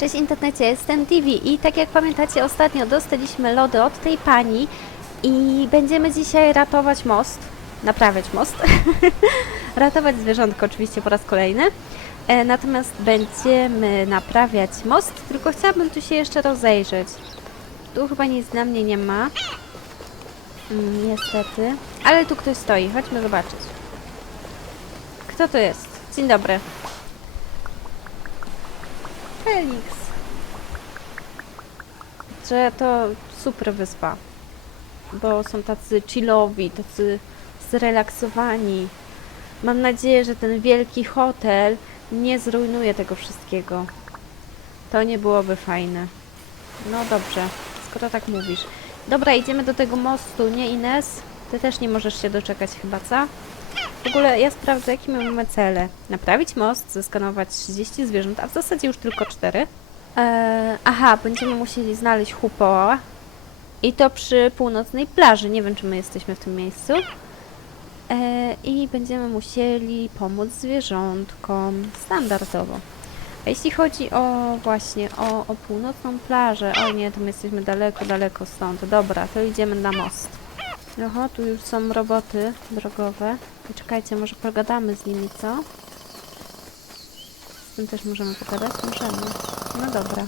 Cześć internecie, jestem Divi i tak jak pamiętacie ostatnio dostaliśmy lody od tej pani i będziemy dzisiaj ratować most, naprawiać most, ratować zwierzątko oczywiście po raz kolejny. E, natomiast będziemy naprawiać most, tylko chciałabym tu się jeszcze rozejrzeć. Tu chyba nic dla mnie nie ma. Mm, niestety. Ale tu ktoś stoi, chodźmy zobaczyć. Kto to jest? Dzień dobry. Felix. Że to super wyspa. Bo są tacy chillowi, tacy zrelaksowani. Mam nadzieję, że ten wielki hotel nie zrujnuje tego wszystkiego. To nie byłoby fajne. No dobrze, skoro tak mówisz. Dobra, idziemy do tego mostu, nie Ines? Ty też nie możesz się doczekać chyba, co? W ogóle ja sprawdzę, jakie my mamy cele. Naprawić most, zeskanować 30 zwierząt, a w zasadzie już tylko 4. Eee, aha, będziemy musieli znaleźć hupoła. I to przy północnej plaży. Nie wiem, czy my jesteśmy w tym miejscu. Eee, I będziemy musieli pomóc zwierzątkom standardowo. A jeśli chodzi o właśnie o, o północną plażę, o nie, to my jesteśmy daleko, daleko stąd. Dobra, to idziemy na most. Oho, tu już są roboty drogowe. I czekajcie, może pogadamy z nimi, co? Z tym też możemy pogadać? Możemy. No dobra.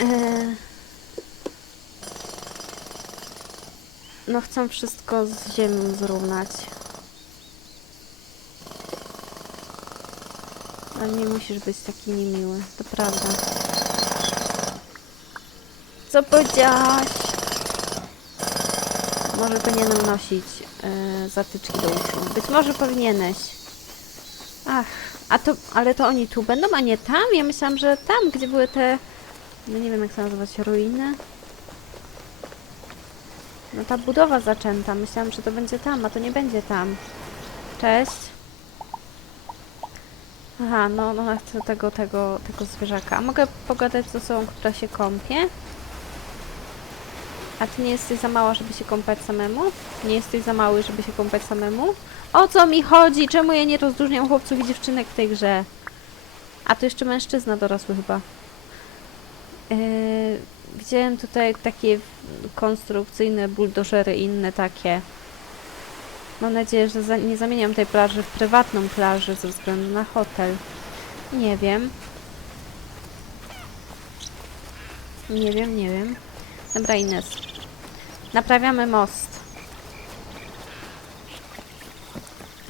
Eee... No chcą wszystko z ziemią zrównać. Ale nie musisz być taki niemiły, to prawda. Co powiedziałaś? Może powinienem nosić e, zatyczki do uszu. Być może powinieneś. Ach, a to, ale to oni tu będą, a nie tam? Ja myślałam, że tam, gdzie były te, no nie wiem jak to nazywać, ruiny? No ta budowa zaczęta, myślałam, że to będzie tam, a to nie będzie tam. Cześć. Aha, no, no ja chcę tego, tego, tego zwierzaka. A mogę pogadać z osobą, która się kąpie? A ty nie jesteś za mała, żeby się kąpać samemu? Nie jesteś za mały, żeby się kąpać samemu? O co mi chodzi? Czemu ja nie rozróżniam chłopców i dziewczynek w tej grze? A to jeszcze mężczyzna dorosły chyba. Yy, widziałem tutaj takie konstrukcyjne buldożery inne takie. Mam nadzieję, że za, nie zamieniam tej plaży w prywatną plażę ze względu na hotel. Nie wiem. Nie wiem, nie wiem. Dobra, Ines. Naprawiamy most.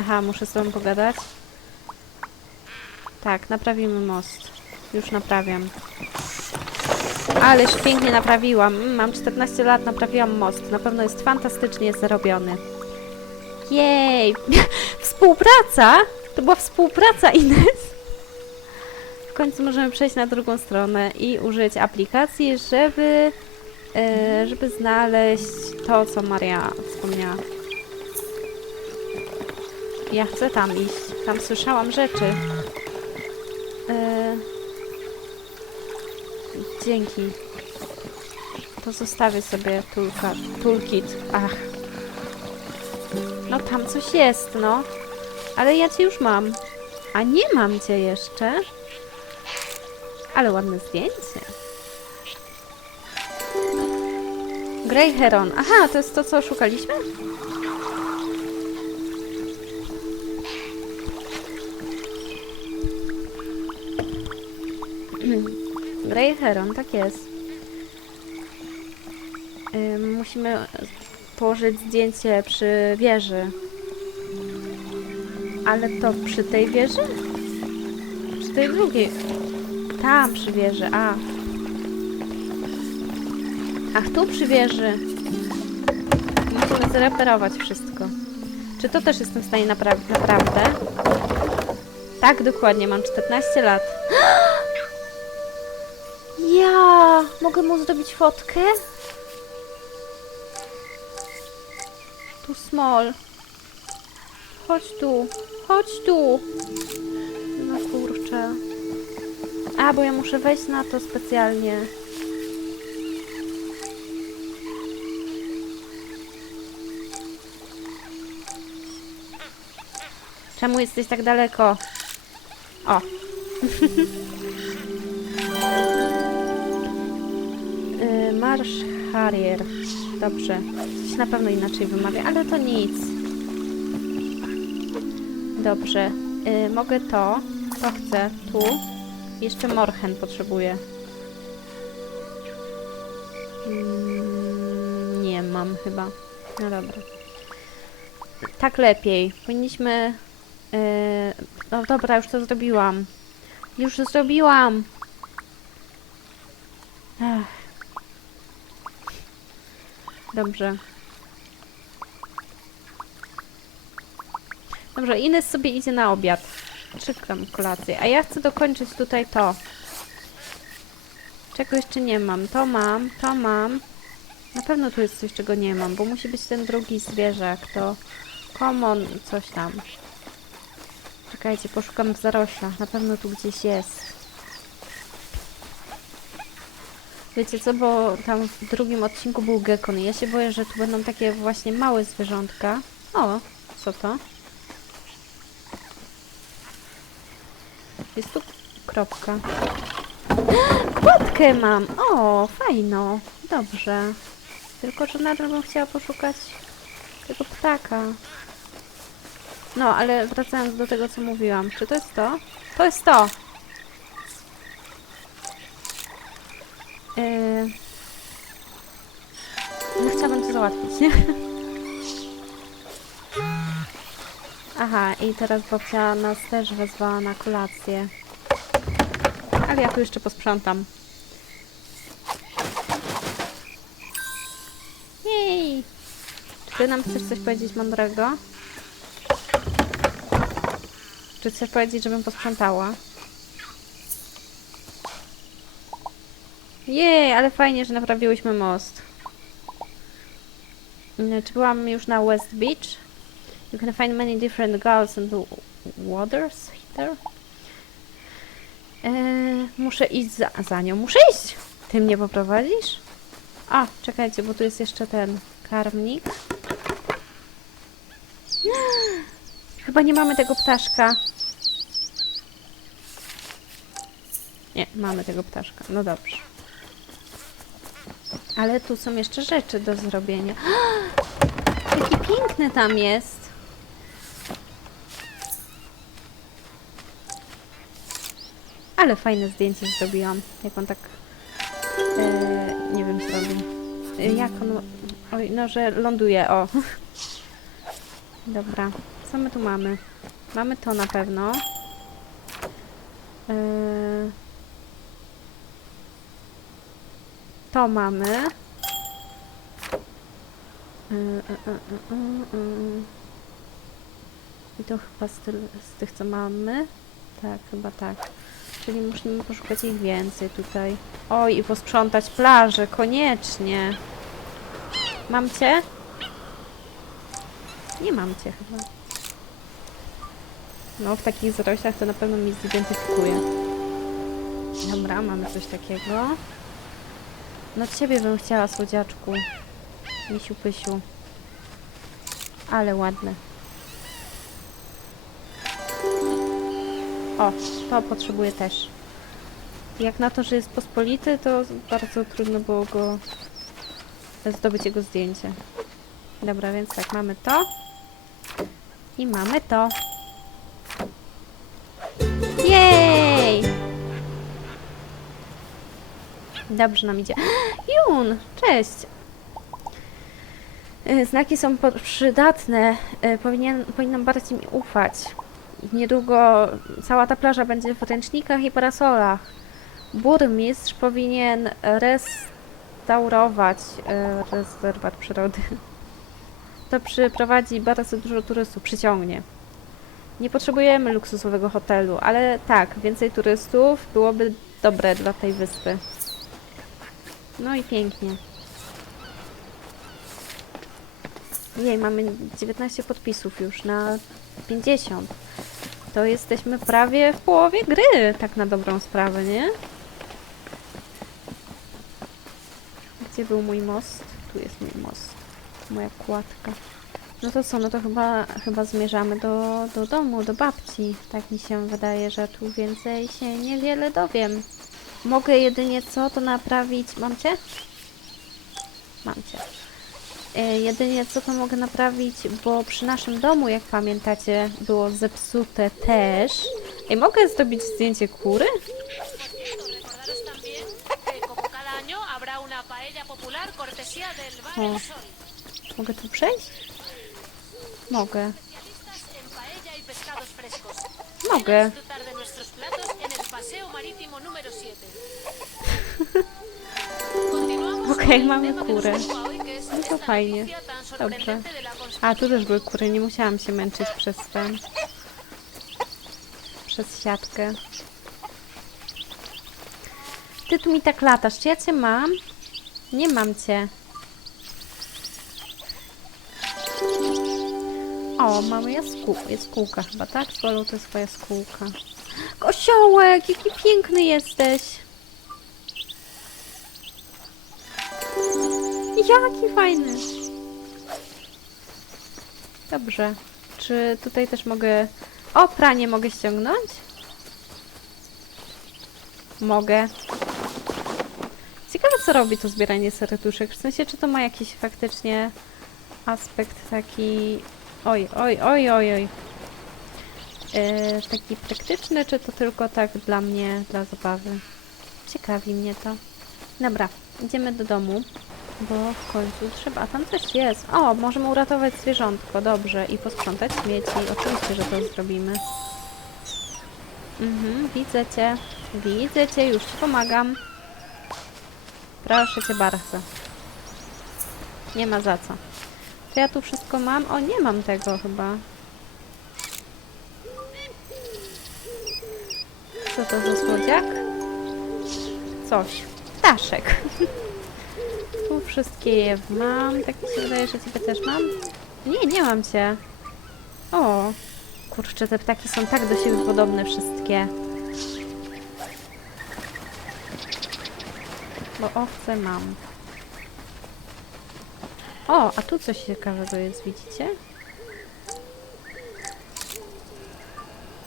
Aha, muszę z tobą pogadać? Tak, naprawimy most. Już naprawiam. Ależ pięknie naprawiłam. Mm, Mam 14 lat, naprawiłam most. Na pewno jest fantastycznie zrobiony. Jej! Współpraca! To była współpraca, Ines. W końcu możemy przejść na drugą stronę i użyć aplikacji, żeby, żeby znaleźć to, co Maria wspomniała. Ja chcę tam iść. Tam słyszałam rzeczy. E, dzięki. Pozostawię sobie tulka, toolkit. Ach. No tam coś jest, no. Ale ja cię już mam. A nie mam cię jeszcze. Ale ładne zdjęcie. Grey Heron. Aha, to jest to, co szukaliśmy? Grey Heron, tak jest. Musimy położyć zdjęcie przy wieży. Ale to przy tej wieży? Przy tej drugiej. Tam przy wieży, a. Ach, tu przy wieży. Musimy zreperować wszystko. Czy to też jestem w stanie naprawić naprawdę? Tak, dokładnie, mam 14 lat. Ja! Mogę mu zrobić fotkę? Tu small. Chodź tu. Chodź tu. No kurczę. A, bo ja muszę wejść na to specjalnie. Czemu jesteś tak daleko? O, Y, Marsz Harrier. Dobrze. Coś na pewno inaczej wymawia, ale to nic. Dobrze. Y, mogę to. To chcę. Tu. Jeszcze Morchen potrzebuję. Mm, nie mam chyba. No dobra. Tak lepiej. Powinniśmy... No dobra, już to zrobiłam. Już to zrobiłam. Dobrze. Dobrze, Ines sobie idzie na obiad. Tam kolację. A ja chcę dokończyć tutaj to. Czego jeszcze nie mam? To mam, to mam. Na pewno tu jest coś, czego nie mam, bo musi być ten drugi zwierzak. To common coś tam. Czekajcie, poszukam w zaroślach. Na pewno tu gdzieś jest. Wiecie co, bo tam w drugim odcinku był gekon. Ja się boję, że tu będą takie właśnie małe zwierzątka. O, co to? Jest tu kropka. Płatkę mam! O, fajno. Dobrze. Tylko, że nadal bym chciała poszukać tego ptaka. No, ale wracając do tego, co mówiłam. Czy to jest to? To jest to! Yy... No chciałabym to załatwić, nie? Aha, i teraz babcia nas też wezwała na kolację. Ale ja tu jeszcze posprzątam. Jej! Czy ty nam chcesz coś powiedzieć mądrego? Czy chcesz powiedzieć, żebym posprzątała? Jej, ale fajnie, że naprawiłyśmy most. Mm, Czy byłam już na West Beach? You can find many different gulls and waters here. Eee, muszę iść za, za nią. Muszę iść! Ty mnie poprowadzisz? A, czekajcie, bo tu jest jeszcze ten karmnik. Chyba nie mamy tego ptaszka. Nie, mamy tego ptaszka. No dobrze. Ale tu są jeszcze rzeczy do zrobienia. Jaki piękny tam jest. Ale fajne zdjęcie zrobiłam. Jak on tak... E, nie wiem, zrobił. E, jak on... Oj, no, że ląduje, o. Dobra. Co my tu mamy? Mamy to na pewno. E, to mamy. E, e, e. I to chyba z, z tych, co mamy. Tak, chyba tak. Czyli musimy poszukać ich więcej tutaj. Oj, i posprzątać plażę, koniecznie. Mam cię? Nie mam cię chyba. No, w takich zaroślach to na pewno mi zidentyfikuje. Dobra, mamy coś takiego. No ciebie bym chciała, słodziaczku. Misiu pysiu. Ale ładne. O, to potrzebuję też. Jak na to, że jest pospolity, to bardzo trudno było go zdobyć jego zdjęcie. Dobra, więc tak, mamy to. I mamy to. Dobrze nam idzie. Jun, cześć! Y, Znaki są przydatne. Y, Powinien, powinnam bardziej mi ufać. Niedługo cała ta plaża będzie w ręcznikach i parasolach. Burmistrz powinien restaurować e, rezerwat przyrody. To przyprowadzi bardzo dużo turystów, przyciągnie. Nie potrzebujemy luksusowego hotelu, ale tak, więcej turystów byłoby dobre dla tej wyspy. No i pięknie. Jej, mamy 19 podpisów już na 50. To jesteśmy prawie w połowie gry, tak na dobrą sprawę, nie? Gdzie był mój most? Tu jest mój most. Moja kładka. No to co, no to chyba, chyba zmierzamy do, do domu, do babci. Tak mi się wydaje, że tu więcej się niewiele dowiem. Mogę jedynie co, to naprawić... Mam cię? Mam cię. E, jedynie co to mogę naprawić, bo przy naszym domu, jak pamiętacie, było zepsute też. Ej, mogę zrobić zdjęcie kury? Sol. Mogę tu przejść? Mogę. Mogę. Paseo marítimo número 7. Continuamos Okej, mamy kurę. No to fajnie. Dobrze. A, tu też były kury, nie musiałam się męczyć przez ten... Przez siatkę. Ty tu mi tak latasz, czy ja cię mam? Nie mam cię. O, mamy jaskół, jaskółka chyba, tak? Swallow to jest twoja jaskółka. Osiołek, jaki piękny jesteś! Jaki fajny! Dobrze. Czy tutaj też mogę... O, pranie mogę ściągnąć? Mogę. Ciekawe, co robi to zbieranie serduszek. W sensie, czy to ma jakiś faktycznie aspekt taki... Oj, oj, oj, oj, oj. E, taki praktyczny, czy to tylko tak dla mnie, dla zabawy? Ciekawi mnie to. Dobra, idziemy do domu. Bo w końcu trzeba, a tam coś jest. O, możemy uratować zwierzątko, dobrze. I posprzątać śmieci. Oczywiście, że to zrobimy. Mhm, widzę cię. Widzę cię, już ci pomagam. Proszę cię bardzo. Nie ma za co. To ja tu wszystko mam? O, nie mam tego chyba. Co to za słodziak? Coś. Ptaszek. Tu wszystkie je mam. Tak mi się wydaje, że ciebie też mam. Nie, nie mam cię. O, kurczę, te ptaki są tak do siebie podobne wszystkie. Bo owce mam. O, a tu coś ciekawego jest, widzicie?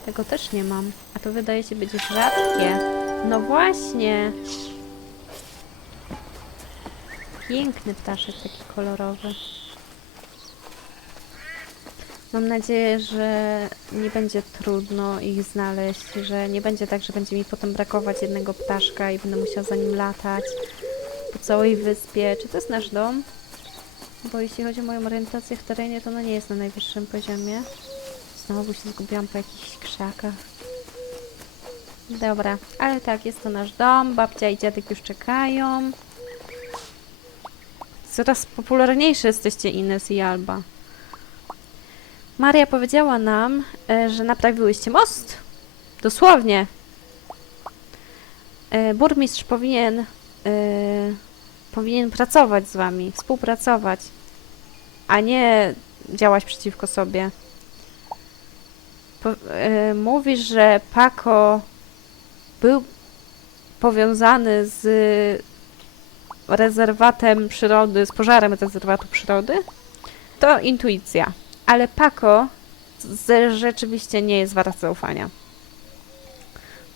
Tego też nie mam. A to wydaje się być rzadkie. No właśnie. Piękny ptaszek, taki kolorowy. Mam nadzieję, że nie będzie trudno ich znaleźć, że nie będzie tak, że będzie mi potem brakować jednego ptaszka i będę musiała za nim latać po całej wyspie. Czy to jest nasz dom? Bo jeśli chodzi o moją orientację w terenie, to ona nie jest na najwyższym poziomie. Znowu się zgubiłam po jakichś krzakach. Dobra, ale tak, jest to nasz dom. Babcia i dziadek już czekają. Coraz popularniejsze jesteście Ines i Alba. Maria powiedziała nam, e, że naprawiłyście most. Dosłownie. E, Burmistrz powinien, e, powinien pracować z wami, współpracować, a nie działać przeciwko sobie. E, mówisz, że Paco był powiązany z rezerwatem przyrody, z pożarem rezerwatu przyrody, to intuicja. Ale Paco rzeczywiście nie jest wart zaufania.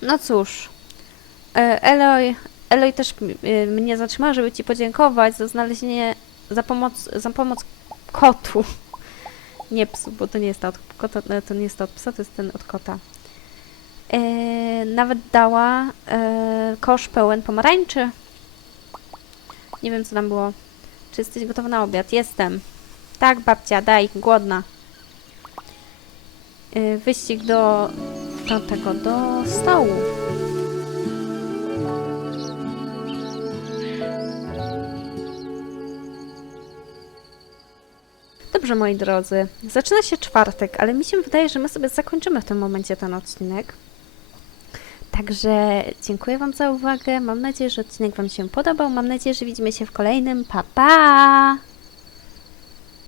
No cóż, e, Eloy, Eloy też e, mnie zatrzymała, żeby Ci podziękować za znalezienie, za pomoc, za pomoc kotu. Nie psu, bo to nie jest ta od kota, e, to nie jest ta od psa, to jest ten od kota. E, nawet dała e, kosz pełen pomarańczy. Nie wiem, co tam było. Czy jesteś gotowa na obiad? Jestem. Tak, babcia, daj, głodna. Wyścig do, do tego, do stołu. Dobrze, moi drodzy. Zaczyna się czwartek, ale mi się wydaje, że my sobie zakończymy w tym momencie ten odcinek. Także dziękuję Wam za uwagę. Mam nadzieję, że odcinek Wam się podobał. Mam nadzieję, że widzimy się w kolejnym. Pa, pa!